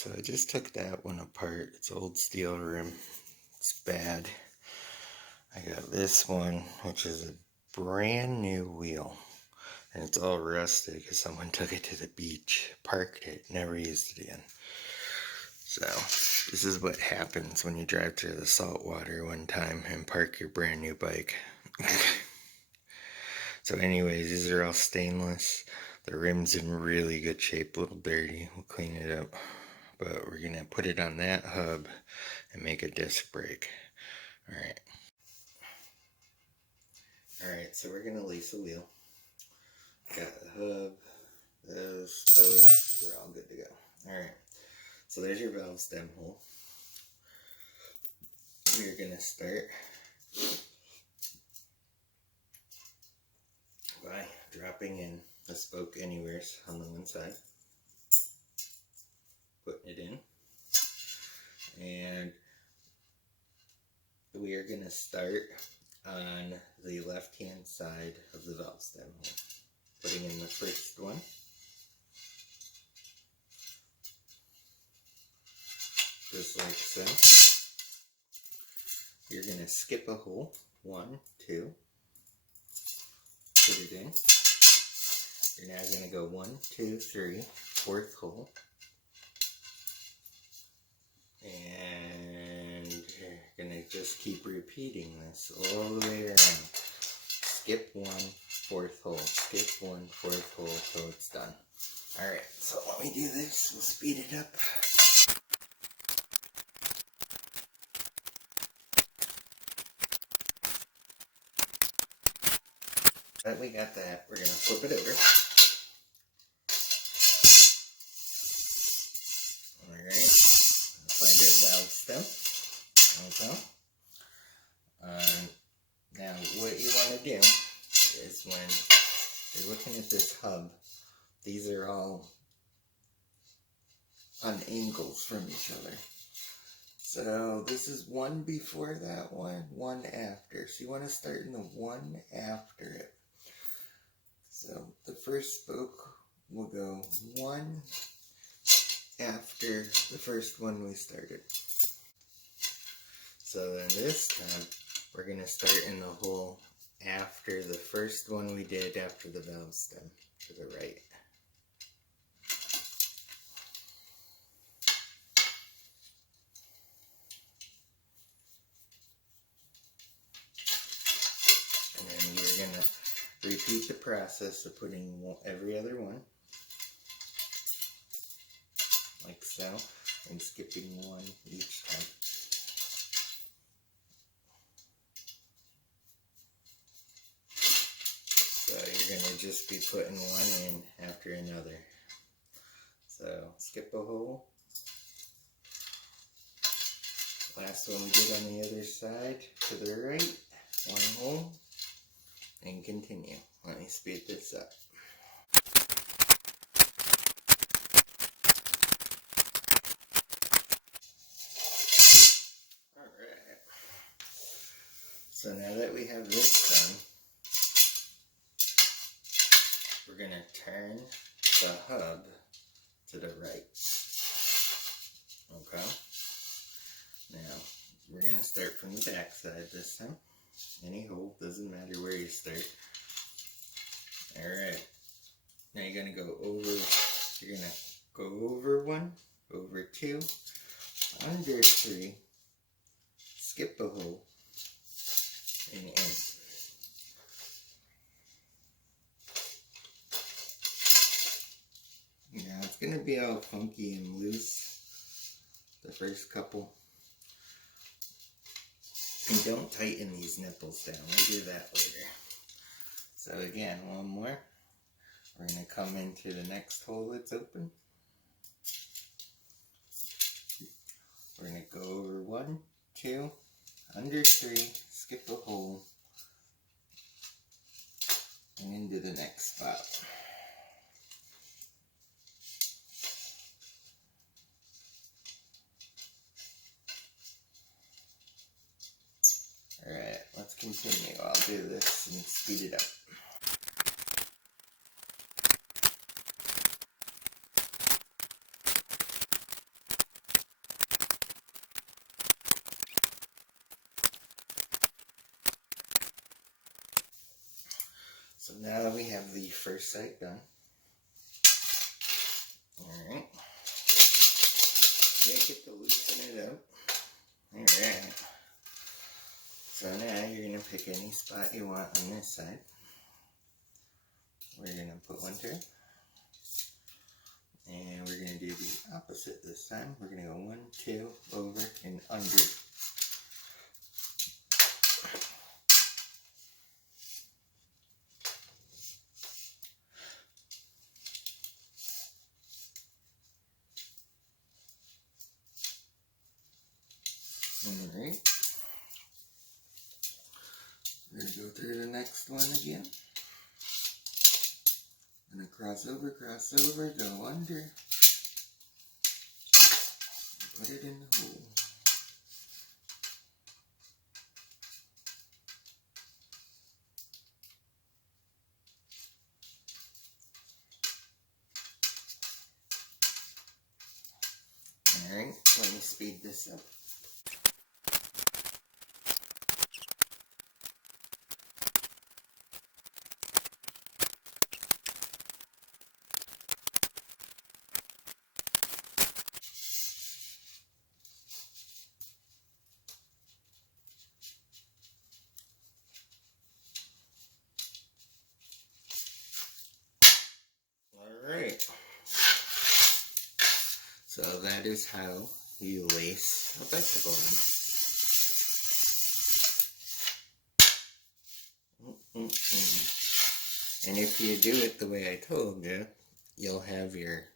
so I just took that one apart. It's old steel rim. It's bad. I got this one, which is a brand new wheel. And it's all rusted because someone took it to the beach, parked it, never used it again. So, this is what happens when you drive through the salt water one time and park your brand new bike. So anyways, these are all stainless. The rim's in really good shape, a little dirty. We'll clean it up. But we're going to put it on that hub and make a disc brake. Alright. Alright, so we're going to lace a wheel. Got the hub, those, we're all good to go. Alright, so there's your valve stem hole. We're going to start by dropping in the spoke anywheres on the one side. Putting it in. And we are going to start on the left hand side of the valve stem hole. Putting in the first one. Just like so. You're going to skip a hole. 1, 2. Put it in. You're now going to go 1, 2, 3, fourth hole. And you're going to just keep repeating this all the way around. Skip 1, fourth hole. Skip 1, fourth hole till it's done. Alright, so let me do this. We'll speed it up. Right, we got that. We're going to flip it over. Alright. Find our valve stem. Okay. Now, what you want to do is when you're looking at this hub, these are all on angles from each other. So this is one before that one after. So you want to start in the one after it. So the first spoke will go one after the first one we started. So then this time we're going to start in the hole after the first one we did after the valve stem, to the right. And then you're going to repeat the process of putting every other one, like so, and skipping one each time. So you're going to just be putting one in after another. So skip a hole. Last one we did on the other side to the right. One hole. And continue. Let me speed this up. Alright. So now that we have this done, we're going to turn the hub to the right. Okay? Now, we're going to start from the back side this time. Any hole, doesn't matter where you start. Alright. Now you're going to go over 1, over 2, under 3, skip a hole, and in. Now it's going to be all funky and loose the first couple. And don't tighten these nipples down, we'll do that later. So again, one more. We're going to come into the next hole that's open. We're going to go over 1, 2, under 3, skip a hole, and into the next spot. Alright, let's continue. I'll do this and speed it up. we have the first side done. Alright. You get to loosen it up. Alright. So now you're going to pick any spot you want on this side. We're going to put one through. And we're going to do the opposite this time. We're going to go 1, 2, over, and under. Alright. We're going to go through the next one again. Gonna cross over, go under. Put it in the hole. Alright, let me speed this up. Alright, so that is how you lace a bicycle rim. And if you do it the way I told you, you'll have your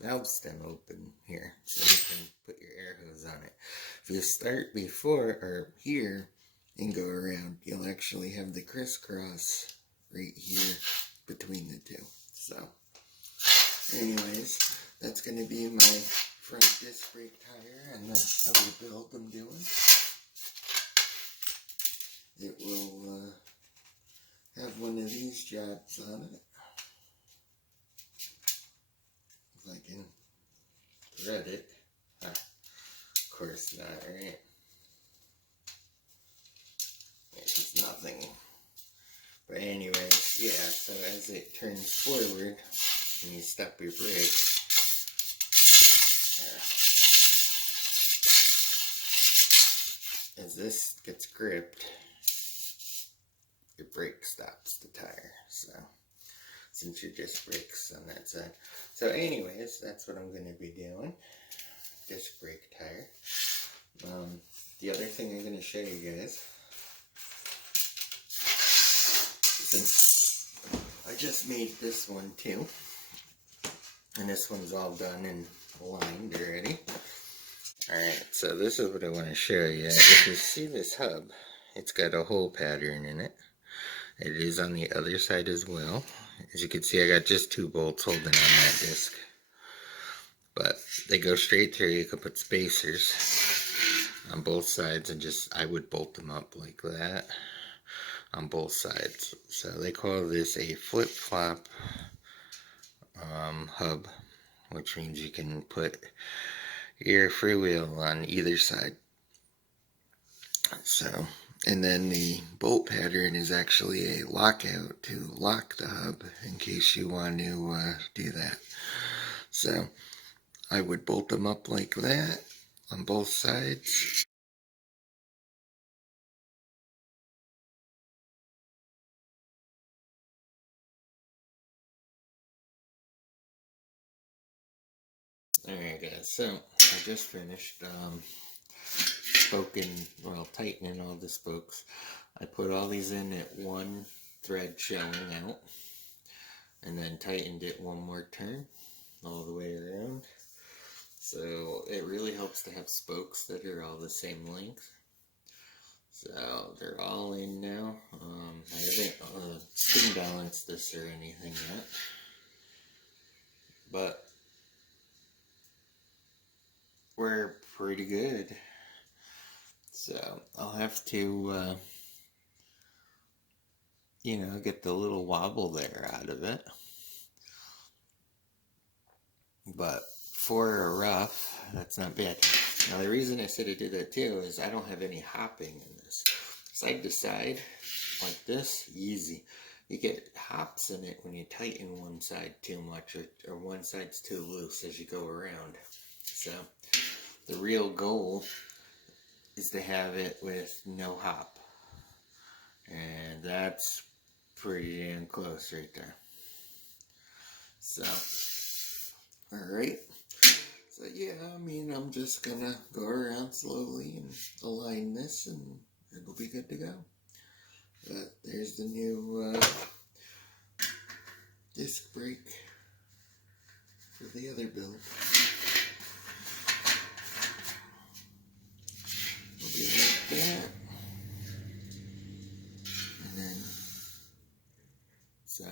valve stem open here, so you can put your air hose on it. If you start before or here and go around, you'll actually have the crisscross right here between the two. So, anyways, that's going to be my front disc brake tire and the other build I'm doing. It will have one of these jobs on it. If I can thread it. Of course not, right? It's nothing. But anyways, yeah, so as it turns forward, and you stop your brakes, as this gets gripped, your brake stops the tire. So, since your disc brakes on that side. So anyways, that's what I'm going to be doing. Disc brake tire. The other thing I'm going to show you guys, since I just made this one too, and this one's all done and lined already. Alright, so this is what I want to show you. If you see this hub, it's got a hole pattern in it. It is on the other side as well. As you can see, I got just 2 bolts holding on that disc. But they go straight through. You can put spacers on both sides and I would bolt them up like that on both sides. So they call this a flip-flop hub, which means you can put your freewheel on either side. So, and then the bolt pattern is actually a lockout to lock the hub in case you want to do that. So I would bolt them up like that on both sides. Alright guys, so I just finished tightening all the spokes. I put all these in at one thread showing out, and then tightened it one more turn all the way around. So it really helps to have spokes that are all the same length. So they're all in now. I haven't spin balanced this or anything yet, but we're pretty good. So I'll have to get the little wobble there out of it. But for a rough, that's not bad. Now the reason I said I did that too is I don't have any hopping in this. Side to side, like this, easy. you get hops in it when you tighten one side too much, or one side's too loose as you go around. So the real goal is to have it with no hop, and that's pretty damn close right there. So, alright. So yeah, I mean, I'm just gonna go around slowly and align this, and it'll be good to go. But there's the new disc brake for the other build. It'll be like that. And then, so,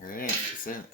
alright, that's it.